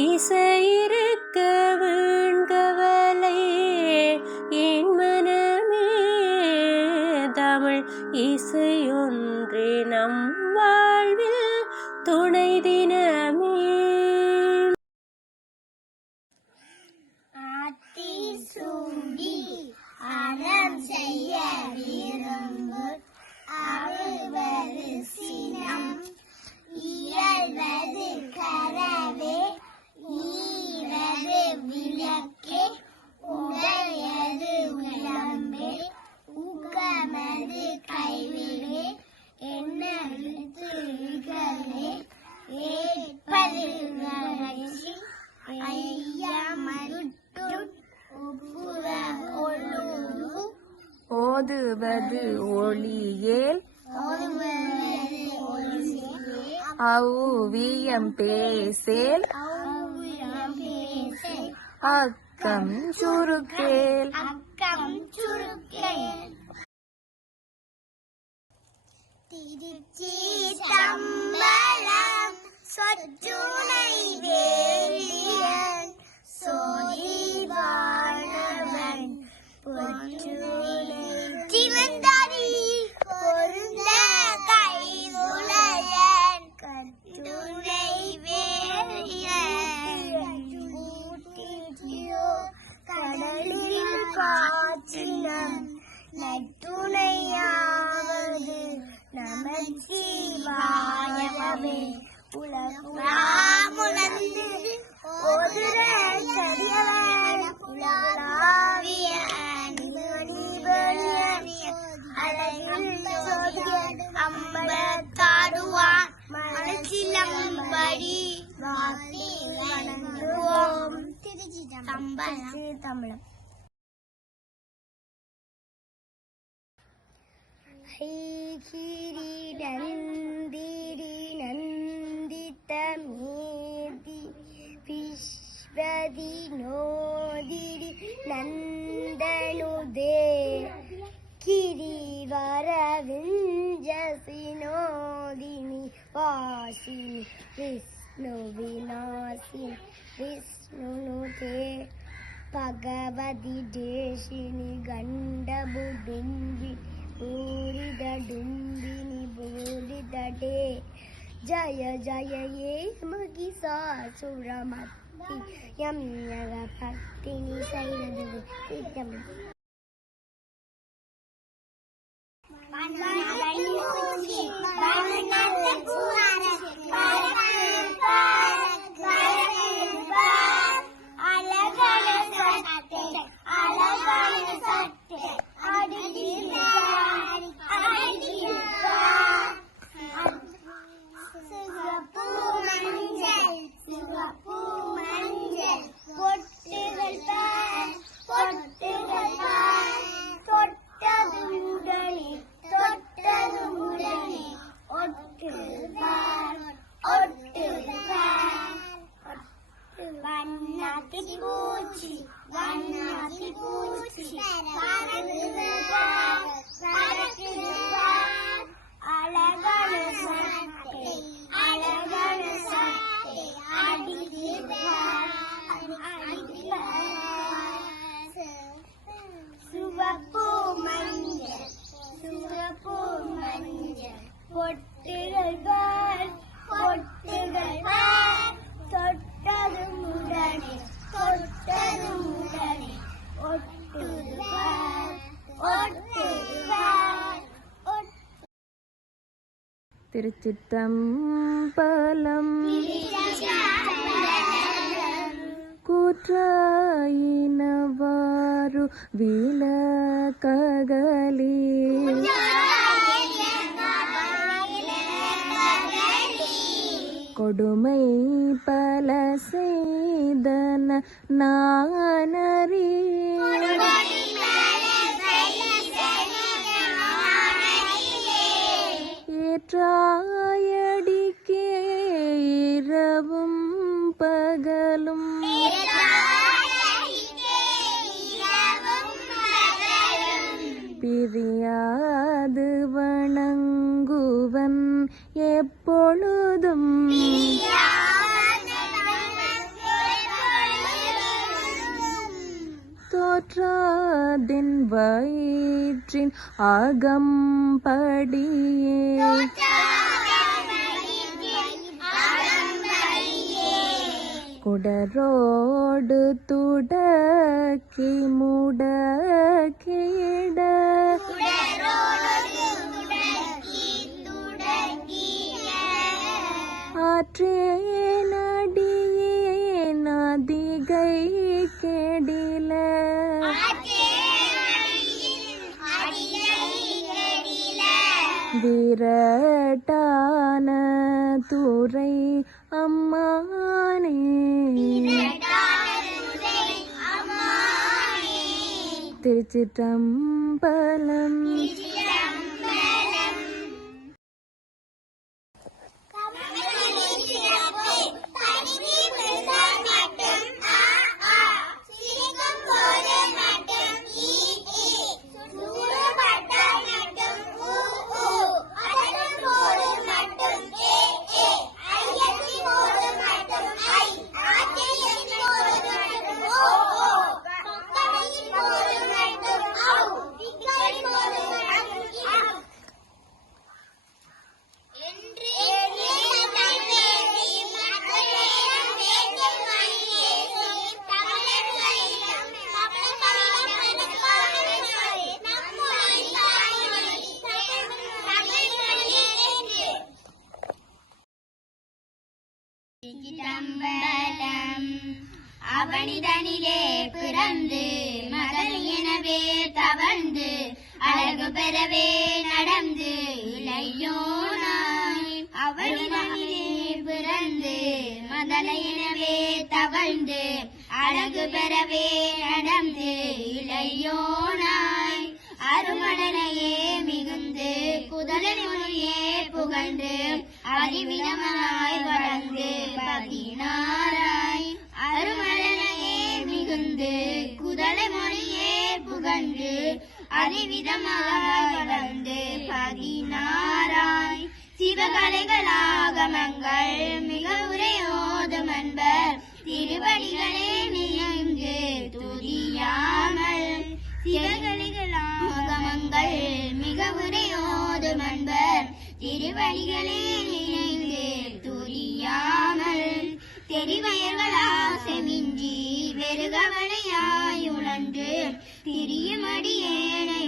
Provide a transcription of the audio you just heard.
இசையிருக்க வேண்கவலை என் மனமே, தமிழ் இசையொன்றே நம் வாழ்வில் துணை தினமே. ஆத்தி சூடி அறம் செய்ய விரும்பு அழுவது சினம், இயல்வது கரவே ஈவது விளக்கே, உடையது உடம்பே உகமது கைவிடே, என்னழுத்து இகழே ஏற்பது நகழ்ச்சி, ஐயமருட்டு உப்புற ஒழுகு, ஓதுவது ஒளியேல் ஔவியம் பேசேல், அக்கம் சுருக்கேல். திருச்சி தம்பலம் சொற்றுனை வேலியன் சோதி வாழவன் பொற்றுனை திவந்தரி பொருந்த கைதுளையன் கட்டுனை வேலியன் ஊட்டியோ கடலில் காற்றினம் நட்டுணையாவது நமச்சிவாயவே. உலகுலாமுணர்ந்து ஓதுர சரியவன் உலகளாவிய அழகில் சோதியன் அம்பலத்தாடுவான் மனசிலம்படி வாசி வணங்குவோம். தமிழம். ஐகிரிடந்திரி நந்திதமேதி விஸ்வதி நோதிரி நந்தனுதே, கிரிவரவிஞ்சசினோதினி வாசினி விஷ்ணு விநாசினி விஷ்ணுனுதே, பகவதி தேசினி கண்டபுடும்பி பூரித டும்பினி பூரிதடே, ஜய ஜய ஏ மகிஷாசுரமர்த்தி யம்யக பத்தினி சைரது சித்தம். திருச்சிற்றம்பலம். கூற்றாயினவாறு விளக்ககலே, கொடுமை பல செய்தன நானறி, ஏற்றாயடிக்கே இரவும் பகலும், பிரியாது வணங்குவன் எப்பொழுதும், தோற்றாதென் வயிற்றின் அகம்படியே குடரோடு துடக்கி முடக்கிட ஆற்றேனடியே நதிகை கெடில விரட்டான துறை அம்மானே திருச்சிற்றம்பலம். அவனிதனிலே பிறந்து மகள் எனவே தவழ்ந்து அழகு பெறவே நடந்து இளையோனாய். அவனிதனிலே பிறந்து மகள் எனவே தவழ்ந்து அழகு பெறவே நடந்து இளையோனாய். அருமடனையே மிகுந்து குதலை மொழியே புகழ்ந்து அறிவிதமாய் வளர்ந்து பதினாராய். அருமடனையே மிகுந்து குதலை மொழியே புகழ்ந்து அறிவிதமாய் வளர்ந்து பதினாராய். சிவகலைகளாகமங்கள் மிக உரையோதும் அன்பர் திருவடிகளே நினைந்து துதியாமல். சிவகலைகளாகமங்கள் மிக உரையோதும் அன்பர் திருவடிகளே நினைந்து துதியாமல். தெரிவயர்களாசமின்றி வெறுகவலையாய் உழன்று திரியுமடியேனை